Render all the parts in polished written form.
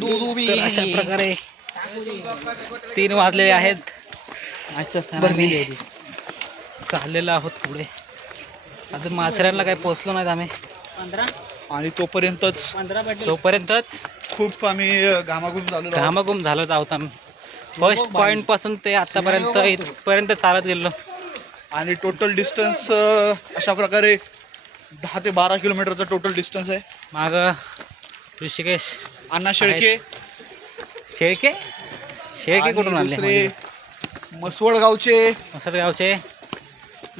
तर अशा प्रकारे 3 वाजलेले आहेत. आम्ही चाललेलो आहोत पुढे. अजून माथेरानला काही पोहोचलो नाहीत आम्ही. आणि तोपर्यंतच खूप आम्ही घामाघूम झालो आहोत आम्ही. फर्स्ट पॉईंट पासून ते आतापर्यंत इथपर्यंत चालत गेलो. आणि टोटल डिस्टन्स अशा प्रकारे 10 ते 12 किलोमीटरचा टोटल डिस्टन्स आहे. माग ऋषिकेश, अण्णा शेळके कुठून आले? दुसरे मसवडगावचे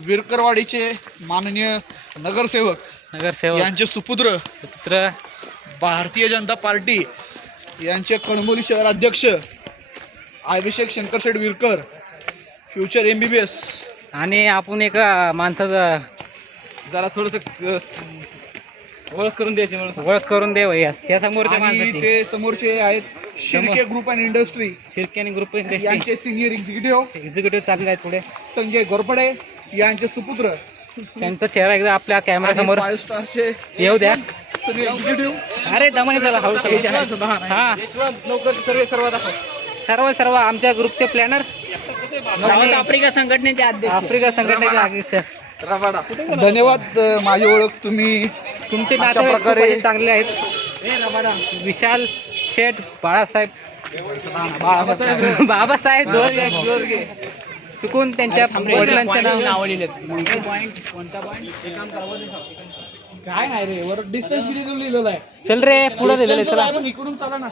विरकरवाडीचे माननीय नगरसेवक यांचे सुपुत्र भारतीय जनता पार्टी यांचे कणमोली शहर अध्यक्ष अभिषेक शंकरशेठ विरकर, फ्युचर MBBS. आणि आपण एका माणसाचा जरा थोडस ओळख करून द्यायची म्हणून ओळख करून दे या समोरच्या माणसाची. ते समोरचे आहेत Shirke group and industry, Shirke group यांचे सिनियर एक्झिक्युटिव्ह चालले आहेत पुढे. संजय घोरपडे यांचे सुपुत्र, त्यांचा चेहरा एकदा आपल्या कॅमेरा समोर 5 स्टारचे येऊ द्या. सगळे एक्झिक्युटिव्ह. अरे दमणी चला हळू हा सर्व आमच्या ग्रुपचे प्लॅनर, आफ्रिका संघटनेचे अध्यक्ष. धन्यवाद. माझी ओळख तुम्ही तुमचे अशा प्रकारे चांगले आहेत. विशाल शेठ, बाबासाहेब दोरगे चुकून त्यांच्या वडिलांचं नाव काय नाही रे, वर डिस्टन्स किती तुम्ही लिहिलेलं आहे. चल रे पुढे दिलेलं चला. इकडून चला ना.